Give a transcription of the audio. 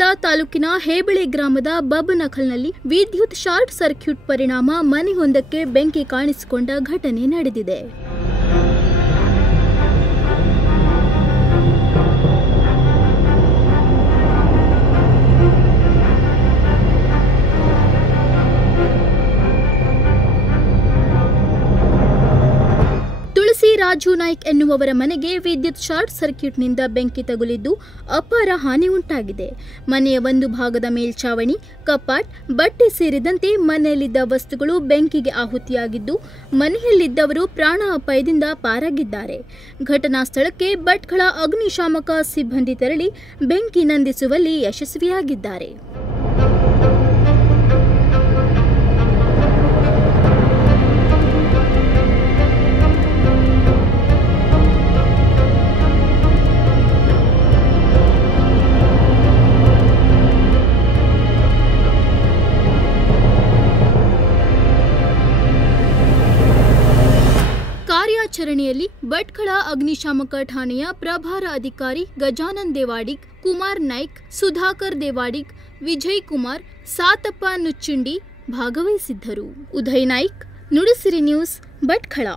ಭಟ್ಕಳ ತಾಲೂಕಿನ ಹೇಬಳಿ ಗ್ರಾಮದ ಬಬನಕಲ್ನಲ್ಲಿ ವಿದ್ಯುತ್ ಶಾರ್ಟ್ ಸರ್ಕ್ಯೂಟ್ ಪರಿಣಾಮ ಮನೆಯೊಂದಕ್ಕೆ ಬೆಂಕಿ ಕಾಣಿಸಿಕೊಂಡ ಘಟನೆ ನಡೆದಿದೆ. ರಾಜು ನಾಯ್ಕ್ ಎನ್ನುವವರ ಮನೆಗೆ ವಿದ್ಯುತ್ ಶಾರ್ಟ್ ಸರ್ಕ್ಯೂಟ್ನಿಂದ ಬೆಂಕಿ ತಗುಲಿದ್ದು ಅಪಾರ ಹಾನಿ ಉಂಟಾಗಿದೆ. ಮನೆಯ ಒಂದು ಭಾಗದ ಮೇಲ್ಛಾವಣಿ, ಕಪಾಟ್, ಬಟ್ಟೆ ಸೇರಿದಂತೆ ಮನೆಯಲ್ಲಿದ್ದ ವಸ್ತುಗಳು ಬೆಂಕಿಗೆ ಆಹುತಿಯಾಗಿದ್ದು ಮನೆಯಲ್ಲಿದ್ದವರು ಪ್ರಾಣಾಪಾಯದಿಂದ ಪಾರಾಗಿದ್ದಾರೆ. ಘಟನಾ ಸ್ಥಳಕ್ಕೆ ಭಟ್ಕಳ ಅಗ್ನಿಶಾಮಕ ಸಿಬ್ಬಂದಿ ತೆರಳಿ ಬೆಂಕಿ ನಂದಿಸುವಲ್ಲಿ ಯಶಸ್ವಿಯಾಗಿದ್ದಾರೆ. ಕಾರ್ಯಾಚರಣೆಯಲ್ಲಿ ಭಟ್ಕಳ ಅಗ್ನಿಶಾಮಕ ಠಾಣೆಯ ಪ್ರಭಾರ ಅಧಿಕಾರಿ ಗಜಾನನ್ ದೇವಾಡಿಗ್, ಕುಮಾರ್ ನಾಯ್ಕ್, ಸುಧಾಕರ್ ದೇವಾಡಿಗ್, ವಿಜಯ್ ಕುಮಾರ್, ಸಾತಪ್ಪ ನುಚ್ಚುಂಡಿ ಭಾಗವಹಿಸಿದ್ದರು. ಉದಯ್ ನಾಯ್ಕ್, ನುಡಿಸಿರಿ ನ್ಯೂಸ್, ಭಟ್ಕಳ.